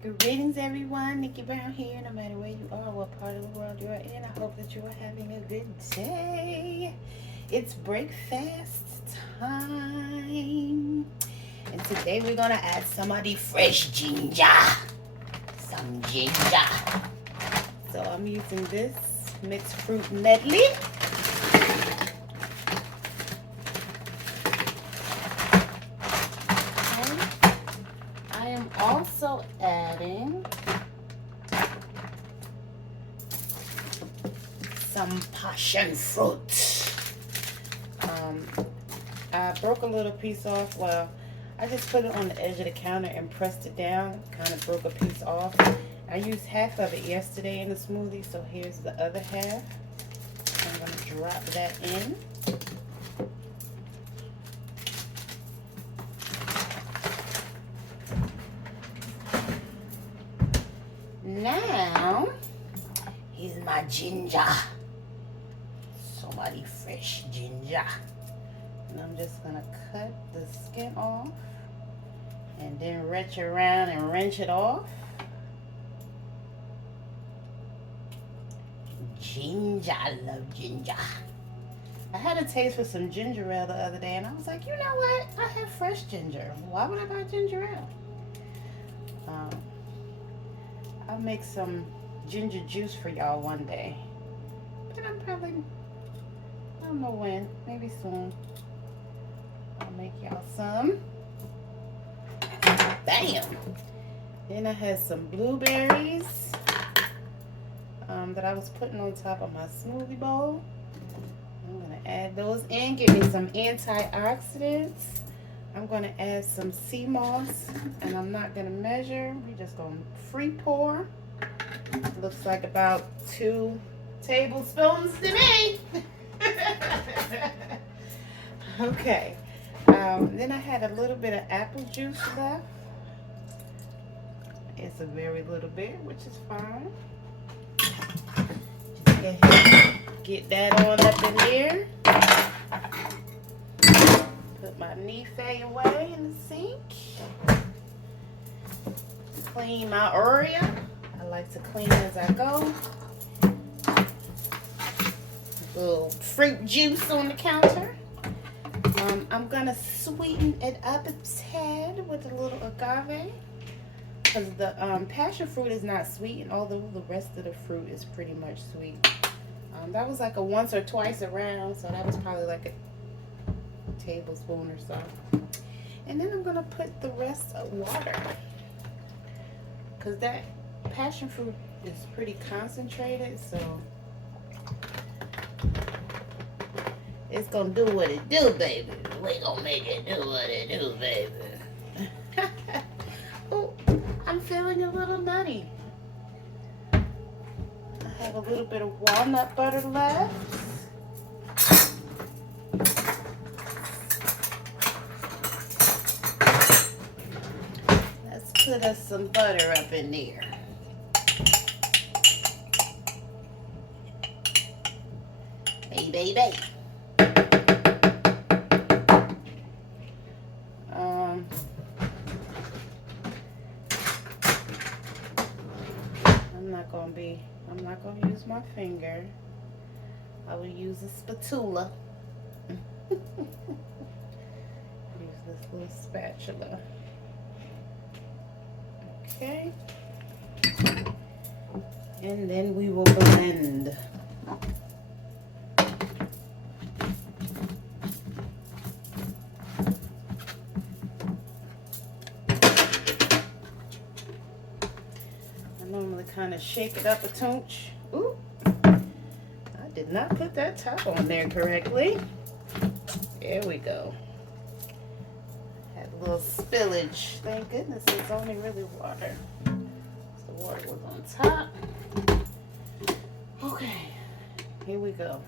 Greetings, everyone. Nickie Brown here. No matter where you are, what part of the world you are in, I hope that you are having a good day. It's breakfast time. And today we're going to add some of the fresh ginger. Some ginger. So I'm using this mixed fruit medley. I am also adding some passion fruit. I broke a little piece off. Well, I just put it on the edge of the counter and pressed it down. Kind of broke a piece off. I used half of it yesterday in the smoothie, so here's the other half. I'm going to drop that in. Now, here's my ginger. Somebody fresh ginger. And I'm just gonna cut the skin off and then wrench around and wrench it off. Ginger, I love ginger. I had a taste for some ginger ale the other day and I was like, you know what? I have fresh ginger. Why would I buy ginger ale? I'll make some ginger juice for y'all one day. But I don't know when, maybe soon. I'll make y'all some. Bam! Then I had some blueberries that I was putting on top of my smoothie bowl. I'm gonna add those in, give me some antioxidants. I'm gonna add some sea moss, and I'm not gonna measure. We're just gonna free pour. Looks like about 2 tablespoons to me. Okay. Then I had a little bit of apple juice left. It's a very little bit, which is fine. Just go ahead and get that on up in there. Put my Nickie away in the sink. Clean my area. I like to clean as I go. A little fruit juice on the counter. I'm gonna sweeten it up a tad with a little agave, because the passion fruit is not sweet, although the rest of the fruit is pretty much sweet. That was like a once or twice around, so that was probably like a tablespoon or so. And then I'm gonna put the rest of water, because that passion fruit is pretty concentrated, so it's gonna do what it do, baby. We gonna make it do what it do, baby. Oh, I'm feeling a little nutty. I have a little bit of walnut butter left. Let's put us some butter up in there. Hey, baby. I'm not gonna use my finger. I will use a spatula. Use this little spatula. Okay. And then we will blend. Kind of shake it up a touch. Ooh, I did not put that top on there correctly. There we go. Had a little spillage. Thank goodness it's only really water. The water was on top. Okay, here we go.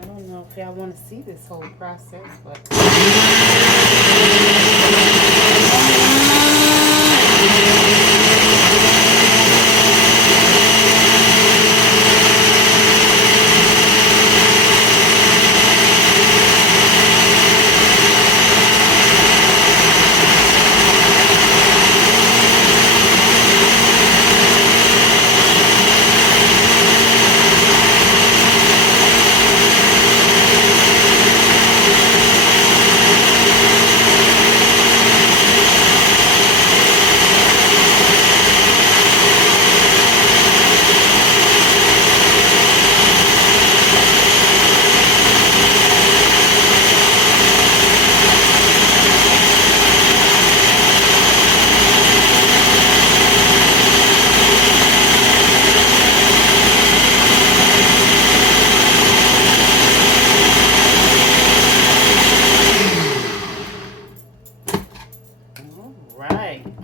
I don't know if y'all want to see this whole process, but drink.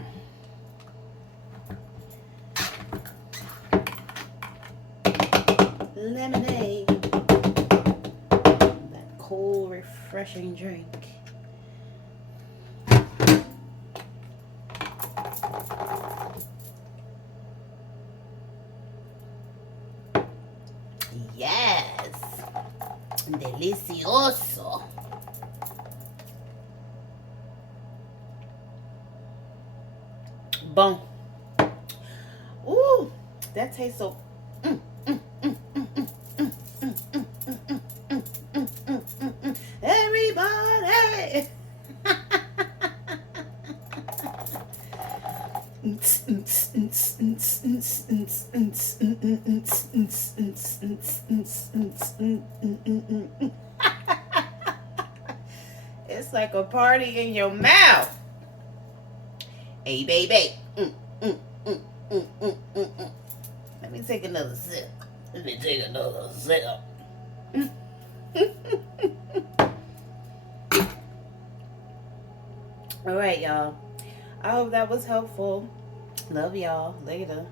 Lemonade. That cool, refreshing drink. Yes. Delicioso. Boom. Ooh, that tastes so. Everybody. It's like a party in your mouth. Hey, baby. Let me take another sip. All right, y'all. I hope that was helpful. Love y'all. Later.